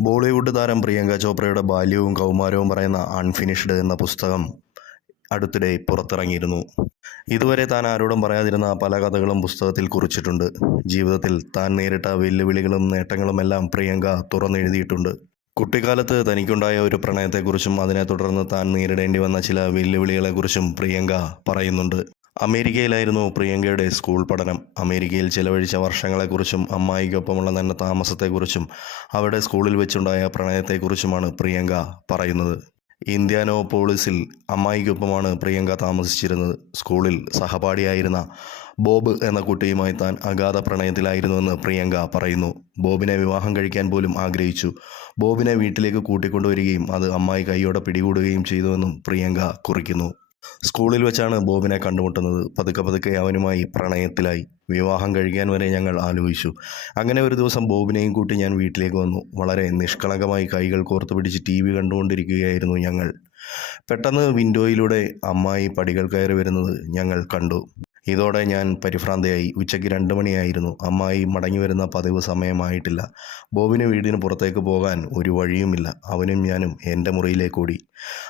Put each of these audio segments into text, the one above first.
ബോളിവുഡ് താരം പ്രിയങ്ക ചോപ്രയുടെ ബാല്യവും കൗമാരവും പറയുന്ന അൺഫിനിഷ്ഡ് എന്ന പുസ്തകം അടുത്തിടെ പുറത്തിറങ്ങിയിരുന്നു. ഇതുവരെ താൻ ആരോടും പറയാതിരുന്ന പല കഥകളും പുസ്തകത്തിൽ കുറിച്ചിട്ടുണ്ട്. ജീവിതത്തിൽ താൻ നേരിട്ട വെല്ലുവിളികളും നേട്ടങ്ങളുമെല്ലാം പ്രിയങ്ക തുറന്നെഴുതിയിട്ടുണ്ട്. കുട്ടിക്കാലത്ത് തനിക്കുണ്ടായ ഒരു പ്രണയത്തെക്കുറിച്ചും അതിനെ തുടർന്ന് താൻ നേരിടേണ്ടി വന്ന ചില വെല്ലുവിളികളെക്കുറിച്ചും പ്രിയങ്ക പറയുന്നുണ്ട്. അമേരിക്കയിലായിരുന്നു പ്രിയങ്കയുടെ സ്കൂൾ പഠനം. അമേരിക്കയിൽ ചിലവഴിച്ച വർഷങ്ങളെക്കുറിച്ചും അമ്മായിക്കൊപ്പമുള്ള തന്നെ താമസത്തെക്കുറിച്ചും അവിടെ സ്കൂളിൽ വെച്ചുണ്ടായ പ്രണയത്തെക്കുറിച്ചുമാണ് പ്രിയങ്ക പറയുന്നത്. ഇന്ത്യാനോപോളിസിൽ അമ്മായിക്കൊപ്പമാണ് പ്രിയങ്ക താമസിച്ചിരുന്നത്. സ്കൂളിൽ സഹപാഠിയായിരുന്ന ബോബ് എന്ന കുട്ടിയുമായി താൻ അഗാധ പ്രണയത്തിലായിരുന്നുവെന്ന് പ്രിയങ്ക പറയുന്നു. ബോബിനെ വിവാഹം കഴിക്കാൻ പോലും ആഗ്രഹിച്ചു. ബോബിനെ വീട്ടിലേക്ക് കൂട്ടിക്കൊണ്ടുവരികയും അത് അമ്മായി കൈയോടെ പിടികൂടുകയും ചെയ്തുവെന്നും പ്രിയങ്ക കുറിക്കുന്നു. സ്കൂളിൽ വെച്ചാണ് ബോബിനെ കണ്ടുമുട്ടുന്നത്. പതുക്കെ പതുക്കെ അവനുമായി പ്രണയത്തിലായി. വിവാഹം കഴിക്കാൻ വരെ ഞങ്ങൾ ആലോചിച്ചു. അങ്ങനെ ഒരു ദിവസം ബോബിനെയും കൂട്ടി ഞാൻ വീട്ടിലേക്ക് വന്നു. വളരെ നിഷ്കളങ്കമായി കൈകൾ കോർത്ത് പിടിച്ച് ടി വി കണ്ടുകൊണ്ടിരിക്കുകയായിരുന്നു ഞങ്ങൾ. പെട്ടെന്ന് വിൻഡോയിലൂടെ അമ്മായി പടികൾ കയറി വരുന്നത് ഞങ്ങൾ കണ്ടു. ഇതോടെ ഞാൻ പരിഭ്രാന്തയായി. ഉച്ചയ്ക്ക് രണ്ട് മണിയായിരുന്നു. അമ്മായി മടങ്ങി വരുന്ന പതിവ് സമയമായിട്ടില്ല. ബോബിന് വീടിന് പുറത്തേക്ക് പോകാൻ ഒരു വഴിയുമില്ല. അവനും ഞാനും എന്റെ മുറിയിലേക്ക് ഓടി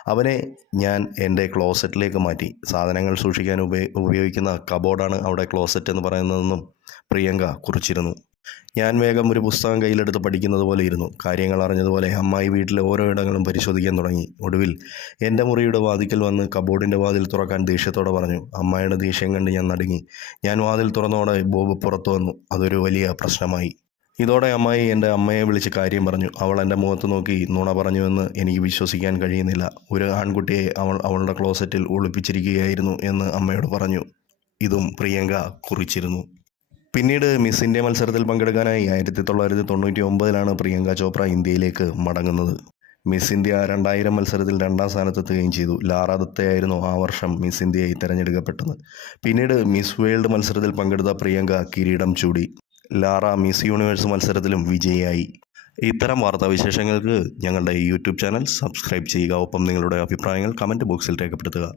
അവനെ ഞാൻ എന്റെ ക്ലോസറ്റിലേക്ക് മാറ്റി. സാധനങ്ങൾ സൂക്ഷിക്കാൻ ഉപയോഗിക്കുന്ന കബോർഡാണ് അവിടെ ക്ലോസറ്റ് എന്ന് പറയുന്നതെന്നും പ്രിയങ്ക കുറിച്ചിരുന്നു. ഞാൻ വേഗം ഒരു പുസ്തകം കയ്യിലെടുത്ത് പഠിക്കുന്നത് പോലെ ഇരുന്നു. കാര്യങ്ങൾ അറിഞ്ഞതുപോലെ അമ്മായി വീട്ടിലെ ഓരോ ഇടങ്ങളും പരിശോധിക്കാൻ തുടങ്ങി. ഒടുവിൽ എന്റെ മുറിയുടെ വാതിക്കൽ വന്ന് കബോർഡിന്റെ വാതിൽ തുറക്കാൻ ദേഷ്യത്തോടെ പറഞ്ഞു. അമ്മായിയുടെ ദേഷ്യം കണ്ട് ഞാൻ നടുങ്ങി. ഞാൻ വാതിൽ തുറന്നോടെ ബോബ് പുറത്തു വന്നു. അതൊരു വലിയ പ്രശ്നമായി. ഇതോടെ അമ്മായി എന്റെ അമ്മയെ വിളിച്ച് കാര്യം പറഞ്ഞു. അവൾ എന്റെ മുഖത്ത് നോക്കി നുണ പറഞ്ഞുവെന്ന് എനിക്ക് വിശ്വസിക്കാൻ കഴിയുന്നില്ല. ഒരു ആൺകുട്ടിയെ അവൾ അവളുടെ ക്ലോസറ്റിൽ ഒളിപ്പിച്ചിരിക്കുകയായിരുന്നു എന്ന് അമ്മയോട് പറഞ്ഞു. ഇതും പ്രിയങ്ക കുറിച്ചിരുന്നു. പിന്നീട് മിസ് ഇന്ത്യ മത്സരത്തിൽ പങ്കെടുക്കാനായി ആയിരത്തി തൊള്ളായിരത്തി തൊണ്ണൂറ്റി ഒമ്പതിലാണ് പ്രിയങ്ക ചോപ്ര ഇന്ത്യയിലേക്ക് മടങ്ങുന്നത്. മിസ് ഇന്ത്യ രണ്ടായിരം മത്സരത്തിൽ രണ്ടാം സ്ഥാനത്തെത്തുകയും ചെയ്തു. ലാറ ദത്തയായിരുന്നു ആ വർഷം മിസ് ഇന്ത്യയായി തിരഞ്ഞെടുക്കപ്പെട്ടത്. പിന്നീട് മിസ് വേൾഡ് മത്സരത്തിൽ പങ്കെടുത്ത പ്രിയങ്ക കിരീടം ചൂടി. ലാറ മിസ് യൂണിവേഴ്സ് മത്സരത്തിലും വിജയിയായി. ഇത്തരം വാർത്താ വിശേഷങ്ങൾക്ക് ഞങ്ങളുടെ യൂട്യൂബ് ചാനൽ സബ്സ്ക്രൈബ് ചെയ്യുക. ഒപ്പം നിങ്ങളുടെ അഭിപ്രായങ്ങൾ കമന്റ് ബോക്സിൽ രേഖപ്പെടുത്തുക.